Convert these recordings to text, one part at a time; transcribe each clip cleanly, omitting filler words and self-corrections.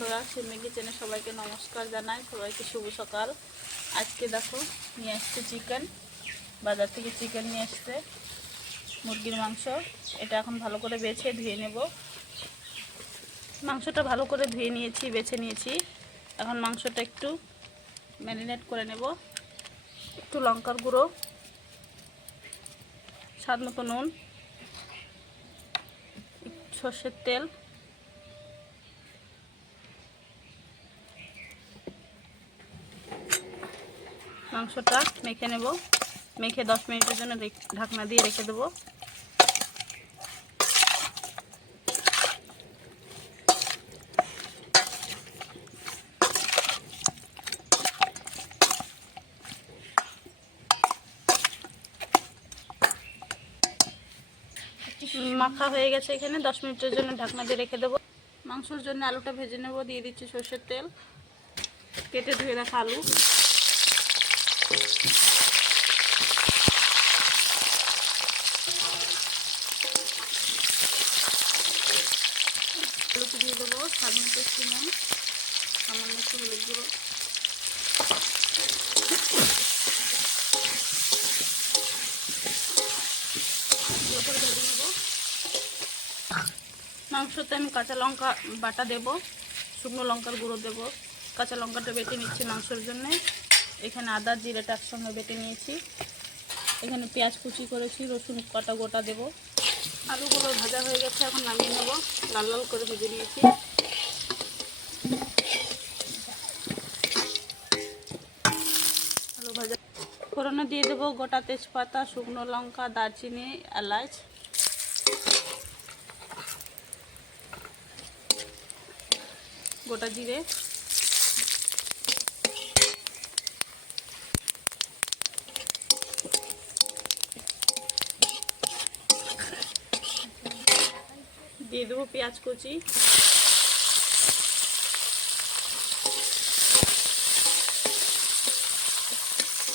বন্ধুরা, সিমি কিচেনে সবাইকে নমস্কার জানাই। সবাইকে শুভ সকাল। আজকে দেখো নিয়ে আসছে চিকেন, বাজার থেকে চিকেন নিয়ে আসছে, মুরগির মাংস। এটা এখন ভালো করে বেছে ধুয়ে নেব। মাংসটা ভালো করে ধুয়ে নিয়েছি, বেছে নিয়েছি। এখন মাংসটা একটু ম্যারিনেট করে নেব। একটু লঙ্কার গুঁড়ো, স্বাদ মতো নুন, সর্ষের তেল, মাংসটা মেখে নেব। মেখে 10 মিনিটের জন্য ঢাকনা দিয়ে রেখে দেবো। মাখা হয়ে গেছে, এখানে 10 মিনিটের জন্য ঢাকনা দিয়ে রেখে দেবো। মাংসের জন্য আলুটা ভেজে নেব। দিয়ে দিচ্ছি সর্ষের তেল, কেটে ধুয়ে রাখা আলু, আলুকে দিয়ে দেবো। স্বাদ মতো একটু নুন, সামান্য একটু হলুদ গুঁড়ো, ভালো করে ভেজে নেব। মাংসতে আমি কাঁচা লঙ্কা বাটা দেব, শুকনো লঙ্কার গুঁড়ো দেব। কাঁচা লঙ্কাটা বেটে নিচ্ছি মাংসের জন্য। এখানে আদা জিরেটা একসঙ্গে বেটে নিয়েছি। এখানে পেঁয়াজ কুচি করেছি, রসুন কাটা গোটা দেব। আলুগুলো ভাজা হয়ে গেছে, এখন নামিয়ে নেব। লাল লাল করে ভেজে নিয়েছি। আলু ভাজা ফোড়নে দিয়ে দেবো গোটা তেজপাতা, শুকনো লঙ্কা, দারচিনি, এলাচ, গোটা জিরে, দিয়ে দেবো পেঁয়াজ কুচি,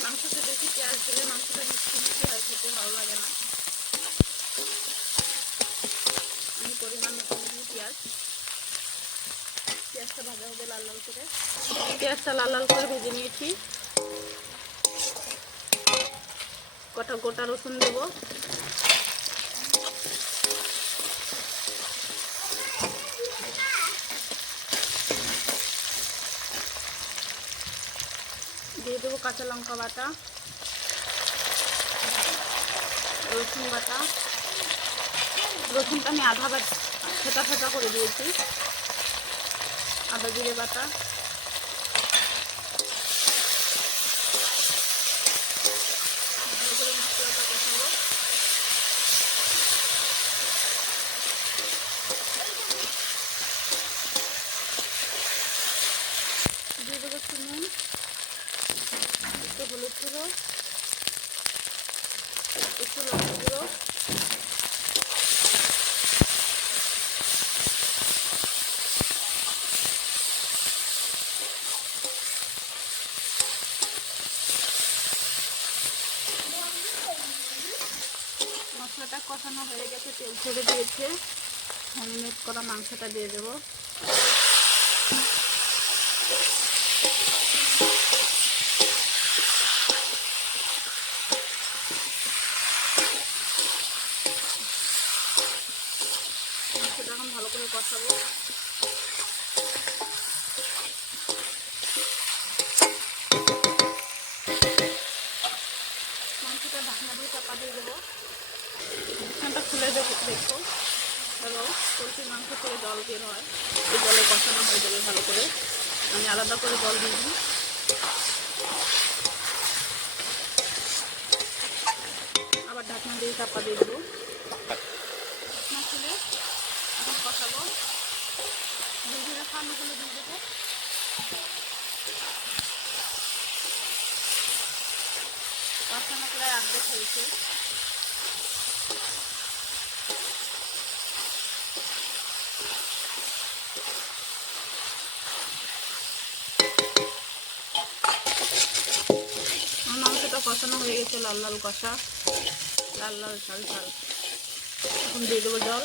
মাংসতে বেশি পেঁয়াজ দিলে মাংসটা মিষ্টি মিষ্টি আর খেতে ভালো লাগে না। আমি পরিমাণ মতো দিই পেঁয়াজটা ভাজা হবে লাল লাল করে। পেঁয়াজটা লাল লাল করে ভেজে নিয়েছি। গোটা রসুন দেবো, দিয়ে দেবো কাঁচা লঙ্কা বাটা, রসুন বাটা। রসুনটা আমি আধা ফেটা করে দিয়েছি। আদা জিরে বাটা, ভালো করে মশলাটা কষাবো। দিয়ে দেবো একটু নুন, একটু হলুদ গুঁড়ো, একটু লঙ্কা গুঁড়ো, মশলাটা কষানো হয়ে গেছে, তেল ছেড়ে দিয়েছে। ম্যারিনেট করা মাংসটা দিয়ে দেবো। মাংসটা এখন ভালো করে কষাবো। মাংসটা ঢাকনা দিয়ে চাপা দিয়ে দেবো। ঢাকনাটা খুলে দেখো এবং পোলট্রির মাংস থেকে জল বের হয়, এই জলে কষানো হয়ে যাবে ভালো করে। আমি আলাদা করে জল দিয়ে দিই। আবার ঢাকনা দিয়ে চাপা দিয়ে দেবো। ঢাকনা খুলে এখন কষাবো। ভেজে রাখা আলুগুলো দিয়ে দেবো। কষানো প্রায় আর্ধেক হয়েছে। মাংসটা কষানো হয়ে গেছে, লাল লাল কষা, লাল লাল ঝাল ঝাল। এখন দিয়ে দেবো জল।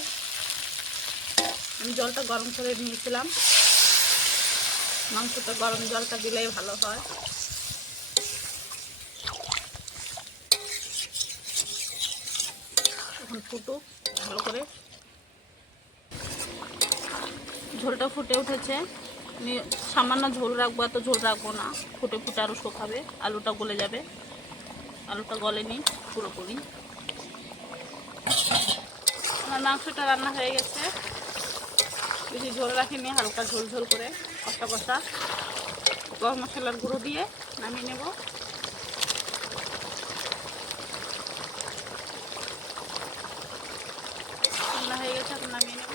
আমি জলটা গরম করে নিয়েছিলাম। মাংসটা গরম জলটা দিলেই ভালো হয়। এখন ফুটুক ভালো করে। ঝোলটা ফুটে উঠেছে, আমি সামান্য ঝোল রাখবো, এত ঝোল রাখবো না, ফুটে ফুটে আরও শুকাবে, আলুটা গলে যাবে। আলুটা গলেনি পুরোপুরি। আমার মাংসটা রান্না হয়ে গেছে, বেশি ঝোল রাখিনি, হালকা ঝোল ঝোল করে কষা কষা। গরম মশলার গুঁড়ো দিয়ে নামিয়ে নেব। রান্না হয়ে গেছে, এখন নামিয়ে নেব।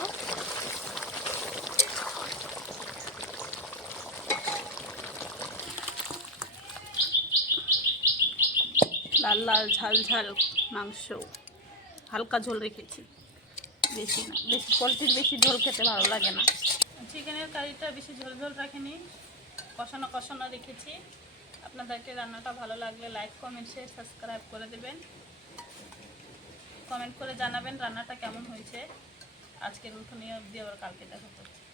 লাল লাল ঝাল ঝাল মাংস, হালকা ঝোল রেখেছি, বেশি না। বেশি পোলট্রির বেশি ঝোল খেতে ভালো লাগে না। চিকেনের কারিটা বেশি ঝোল ঝোল রাখিনি, কষানো কষানো রেখেছি। আপনাদেরকে রান্নাটা ভালো লাগলে লাইক কমেন্ট শেয়ার সাবস্ক্রাইব করে দেবেন। কমেন্ট করে জানাবেন রান্নাটা কেমন হয়েছে। আজকের মতো নিয়ে অবধি, আবার কালকে দেখা করছি।